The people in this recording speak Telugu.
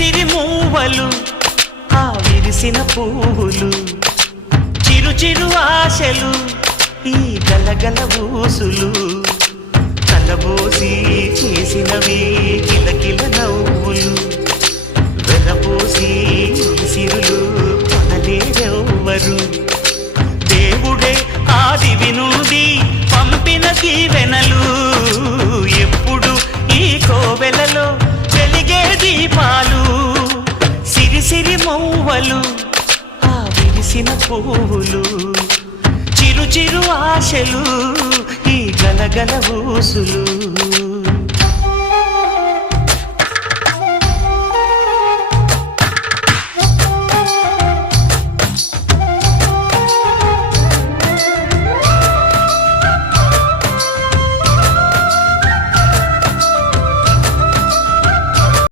సిరి మూవలు ఆ విరిసిన పువ్వులు చిరు చిరు ఆశలు ఈ గలగల ఊసులు కలబోసి చేసినవి కిలకిల నవ్వులు వెలబోసి సిరులు కొనలేరెవ్వరు దేవుడే ఆదివి నుండి పంపిన దీవెనలు ఎప్పుడు ఈ కోవెలలో వెలిగే దీపాలు సిరి సిరి మౌవలు ఆ విరిసిన పువ్వులు చిరు చిరు ఆశలు ఈ గలగల ఊసులు